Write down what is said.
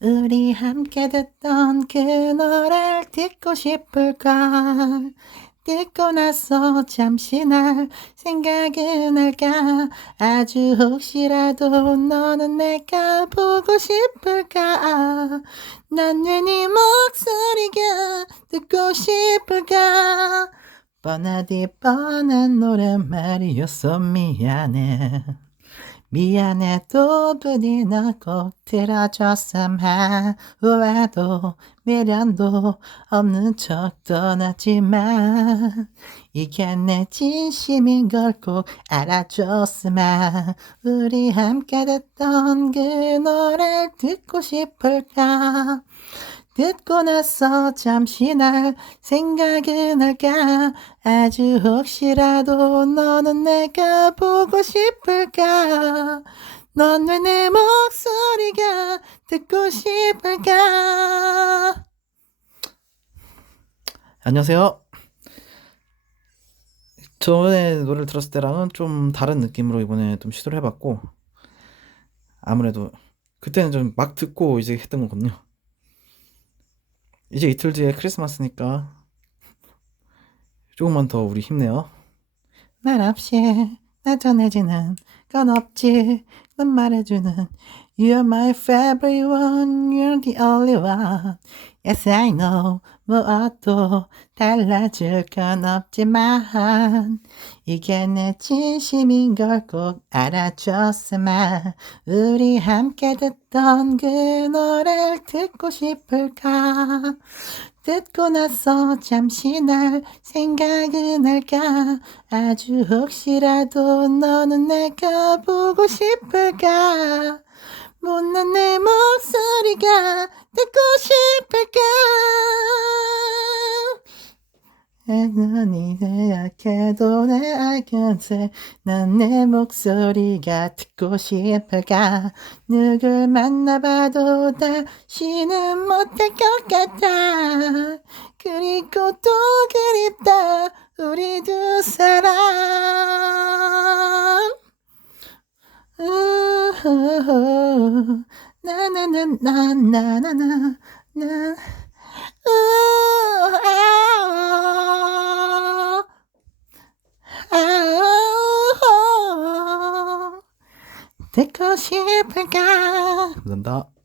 우리 함께 듣던 그 노래를 듣고 싶을까? 듣고 나서 잠시 날 생각은 할까? 아주 혹시라도 너는 내가 보고 싶을까? 난왜네 목소리가 듣고 싶을까? 뻔하디 뻔한 노랫말이었어. 미안해 미안해 또 부디 너꼭 들어줬으면 후회도 미련도 없는 척 떠났지만 이게 내 진심인 걸 꼭 알아줬으면 우리 함께 듣던 그 노래를 듣고 싶을까 듣고 나서 잠시 날 생각은 할까? 아주 혹시라도 너는 내가 보고 싶을까? 넌 왜 내 목소리가 듣고 싶을까? 안녕하세요. 전에 노래를 들었을 때랑은 좀 다른 느낌으로 이번에 좀 시도를 해봤고 아무래도 그때는 좀 막 듣고 이제 했던 거거든요 이제 이틀 뒤에 크리스마스니까 조금만 더 우리 힘내요. 날 없이 나 전해지는 건 없지. 넌 말해주는 You're my favorite one. You're the only one. Yes, I know. 무엇도 달라질 건 없지만 이게 내 진심인 걸 꼭 알아줬으면 우리 함께 듣던 그 노래를 듣고 싶을까 듣고 나서 잠시 날 생각은 할까? 아주 혹시라도 너는 내가 보고 싶을까? 못난 내 목소리가 눈이 하얗게도 내 알견세 난내 목소리가 듣고 싶을까? 누굴 만나봐도 다시는 못할 것 같아. 그리고 또 그립다 우리 두 사람. 나나나나나나나. 나 우후, 아우, 아우, 듣고 싶을까 감사합니다.